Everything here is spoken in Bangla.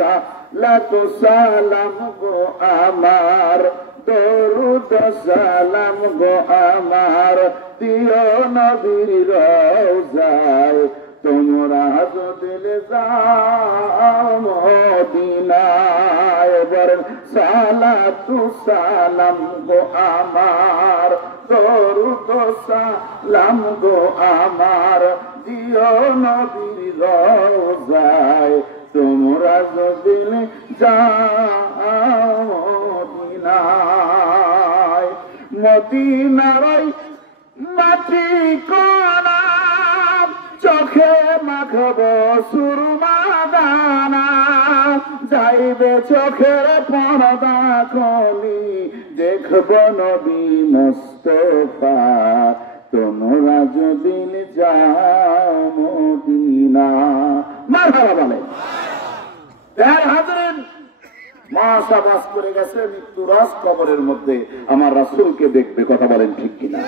সালাতু সালাম গো আমার, দরুদ সালাম গো আমার, দিও নবীর রওজায়, তোমরা যদি যাও মদিনায়। বলেন সালাতু সালাম গো আমার, দরুদ সালাম গো আমার, দিও নবীর রওজায়, তোমরা যদি যাও মদিনায়। মদিনার মাটি কোনা, চোখে মাখব সুরমা দানা, যাইবে চোখের পর্দা কলি, দেখব নবী মুস্তাফা, তোমরা যদি যাও মদিনা। মারহাবা বলেন। তার হাজরেন মাসা বাস করে গেছে, মৃত্যু রাজ কবরের মধ্যে আমার রাসূলকে দেখবে। কথা বলেন ঠিক কিনা?